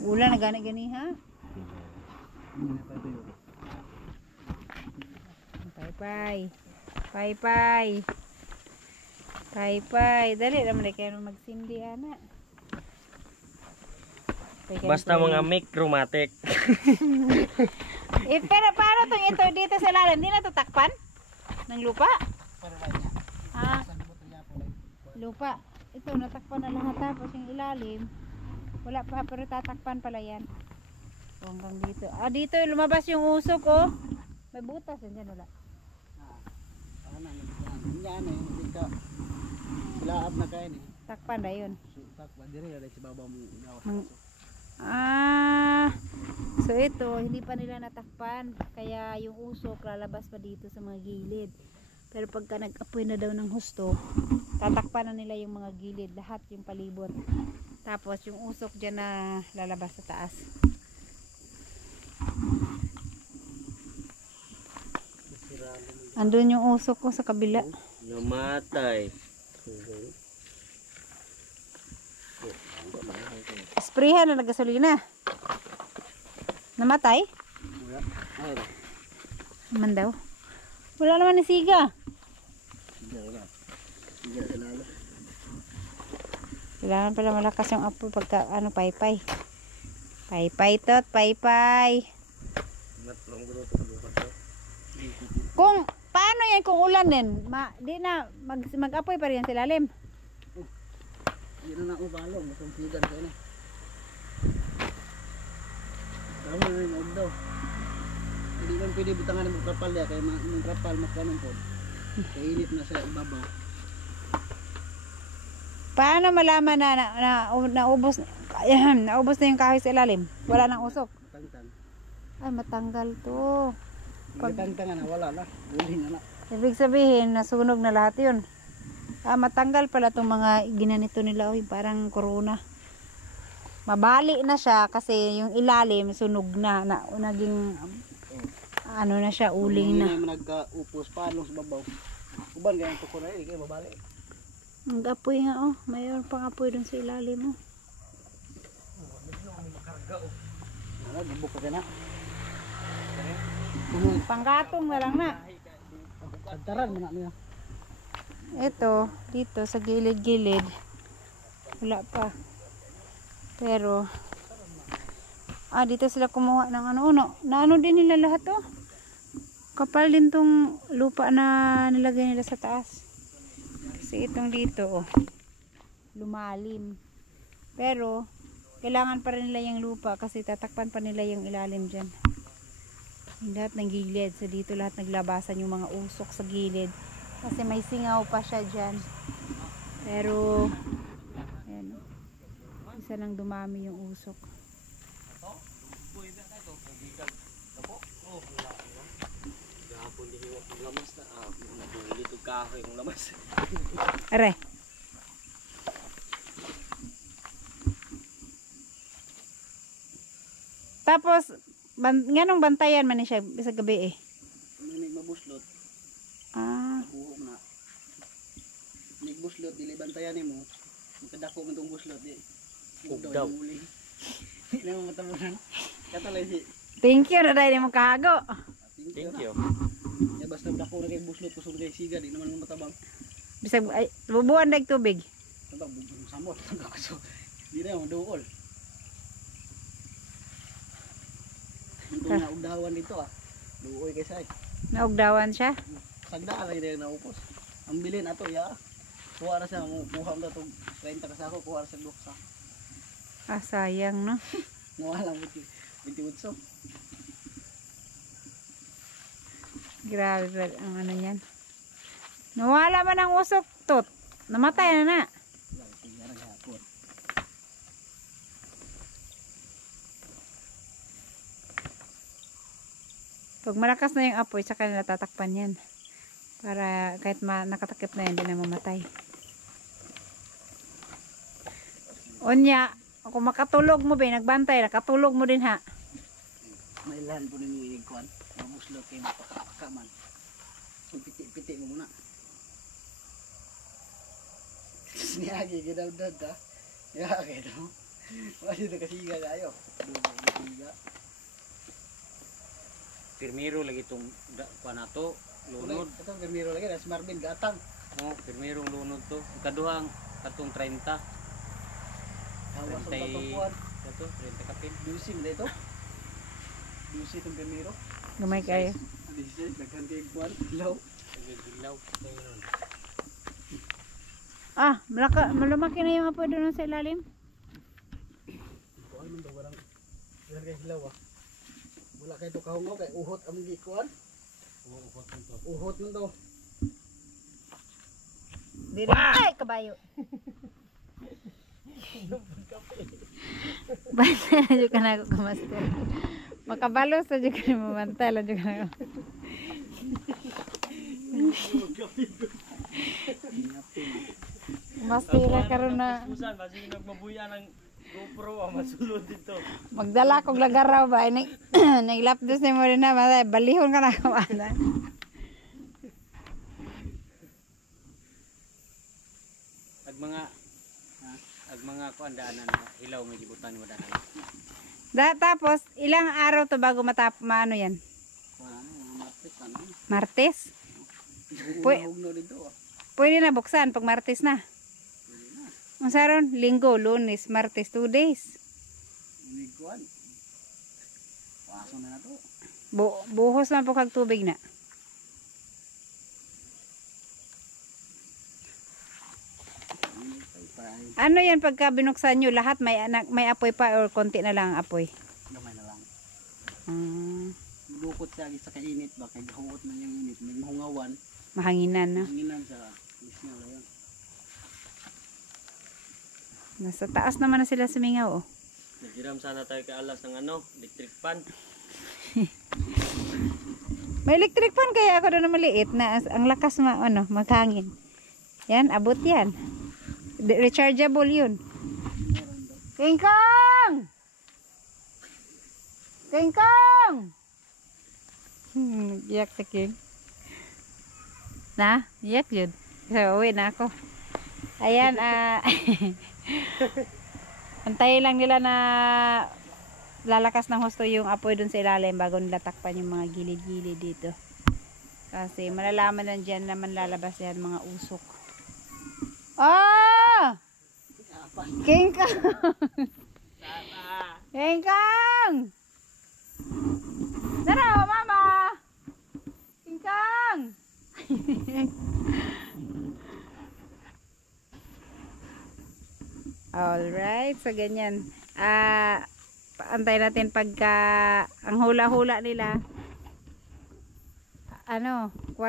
Ulan na gani-gani ha? Paypay. Paypay. Paypay. Dali naman na kayo magsindi ana. Basta mga mikromatic. Pero paano itong ito dito sa ilalim? Hindi na ito takpan? Ng lupa? Ah, lupa. Ito natakpan na lahat tapos yung ilalim. Wala pa pero tatakpan pala yan. Hanggang dito. Ah, dito lumabas yung usok oh. May butas yan wala. Yan eh, hindi ka laab na kain eh. Takpan na yun. Takpan dire ada sa baba mo ilawas. So ito, hindi pa nila natakpan. Kaya yung usok lalabas pa dito sa mga gilid. Pero pagka nag-apoy na daw ng husto, tatakpan na nila yung mga gilid. Lahat yung palibot. Tapos yung usok dyan na lalabas sa taas. Andun yung usok ko sa kabila. Namatay. Sprayhan na gasolina. Namatay? Ay, Naman daw. Wala naman ni siga. Hindi na lalo. Kailangan pala malakas yung apoy pagka ano paypay. Paypay tot, paypay. Kung paano yan kung ulan din? Di na mag-apoy pa rin yan sa ilalim. Hindi na naubalong. Masang sigan ko na. Tama na yung daw. Hindi man pwede butangan ng kapal ya. Kaya yung kapal makanon po. Kainit na sa ibabaw. Paano malaman na naubos naubos na yung kahoy sa ilalim? Wala nang usok. Tangtang. Ay, matanggal to. Pag tangtangan na wala na. Uli na na. Ibig sabihin, nasunog na lahat yun. Matanggal pala itong mga ginanito nila. Uy, parang corona. Mabali na siya kasi yung ilalim sunog na. Naging ano na siya, uling na. Hindi na nagka-upos palong sa babaw. Uban kaya ang tukon na yun. Kaya mabalik. Ang apoy nga oh. Mayroon pang apoy dun sa ilalim oh. Gibok ka na. Panggatong na lang na. Antaran mo na niya. Ito, dito sa gilid-gilid. Wala pa. Pero dito sila kumuha ng ano. Naano din nila lahat oh. Kapal din tong lupa na nilagay nila sa taas. Kasi itong dito oh. Lumalim. Pero kailangan pa rin nila yung lupa kasi tatakpan pa nila yung ilalim dyan. Yung lahat ng gilid. So dito lahat naglabasan yung mga usok sa gilid. Kasi may singaw pa siya dyan. Pero ayan, isa lang dumami yung usok. Gahapon di hiwa kong lamas na. Nabuli ito kahoy kong lamas. Are. Tapos nganong bantayan man ni siya sa gabi eh. May mabuslot. Buhok na. May buslot, dili bantayan mo. Magkadako mo itong buslot. Ugdaw. Hindi na mo matamunan. Katalay si. Thank you na dahil mo kahago. Thank you. Ya basta dako na kay buslot kusog kay siga di naman mo matabang. Bisag ay bubuan dag tubig. Tabang bubong samot so di na mo duol. Ito na ugdawan dito Luoy kay say. Naugdawan siya. Sagda lagi na naupos. Ang bilin ato ya. Kuha na siya mo kuha mo to 30 ka sako kuha sa luksa. Sayang no. Nawala mo 28. Grabe ba ang ano yan. Nawala man ang usok tot. Namatay na na. Pag malakas na yung apoy, saka nila tatakpan yan. Para kahit nakatakip na yan, hindi na mamatay. Onya, kung makatulog mo ba, nagbantay, nakatulog mo din ha. May lahan po ninyo ikuan. Mamuslot kayo mapakakaman. So piti-piti mo muna. Siniyagi, gidaldad ha. Yaki no. Wala na kasiga kayo. Kasiga. Pirmiro lagi itong kuha na to. Lunod. Ito gamiro lagi. Nas Marvin gatang. Pirmirong lunod to. Kaduhang katong 30. Hawa sa 30. patupuan. Ito, 30 kapin. Dusi mo dito. Dusi itong gamiro. Gamay kayo. Dusi, naghan kayo ikuan. Ilaw. Gilaw. Malumaki na yung apoy doon sa ilalim. Ikuan mo daw warang. Naghan kayo ilaw Wala kayo ito kahungaw kay uhot ang ikuan. Uhot mo to. Ay, kabayo. Basta na dyan ka na ako kamaster. Makabalos na dyan ka na mamantala dyan ka na ako. Mastira ka rin na. Susan, kasi nagmabuya ng GoPro masulod dito. Magdala kong lagaraw ba? Naglapdos na mo rin na. Balihon ka na kamala. Ag mga kuandaanan na ilaw may gibutan mo daan. Tapos, ilang araw to bago maano yan? Kuan Martes ano. Martes? Ugno dito pwede na buksan pag Martes na. Masaron, Linggo, Lunes, Martes, 2 days. Unig kuan. Paso na to. Buhos na po kag tubig na. Ano yan pagka binuksan nyo, lahat may apoy pa or konti na lang ang apoy? Gamay na lang. Ah, Lukot siya sa kainit ba kay gahuot man yung init, may mahungawan, mahanginan na. hanginan sa isna lang. Nasa taas naman na sila sumingaw, oh. Naghiram sana tayo kay alas ng ano, electric fan. May electric fan kaya ako doon na maliit na ang lakas maghangin. Yan, abot yan. Rechargeable yun. King Kong! King Kong! Iyak si King. Na? Iyak yun. So, uwi na ako. Ayan, antayin lang nila na lalakas ng husto yung apoy dun sa ilalim bago nila takpan yung mga gilid-gilid dito. Kasi malalaman lang dyan naman lalabas yan mga usok. Ah! King Kong! King Kong! Tara, mama! King Kong! Alright, so ganyan. Antay natin pagka ang hula-hula nila 40.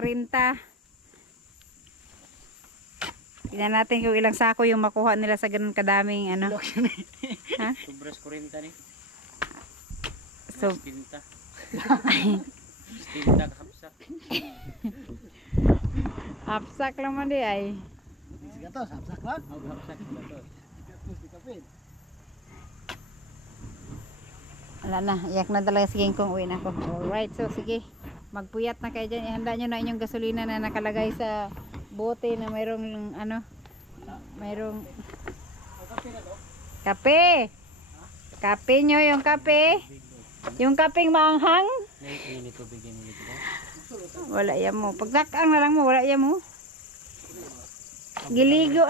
Tingnan natin kung ilang sako yung makuha nila sa ganun kadaming Ha? Sobras 40 ni. So, Tinta. Tinta kapsak. hapsak lang man di ay. Sige to, sapsak lang. Kapsak ba to? Kapit. Wala na, iyak na talaga si King Kong, uwi na ako. Alright, so sige, magpuyat na kayo dyan. Ihanda nyo na inyong gasolina na nakalagay sa bote na mayroong mayroong kape. Kape nyo, yung kape. Yung kapeng maanghang. Nito bigyan mo dito. Wala yan mo. Pagdakang na lang mo, wala yan mo. Giligo.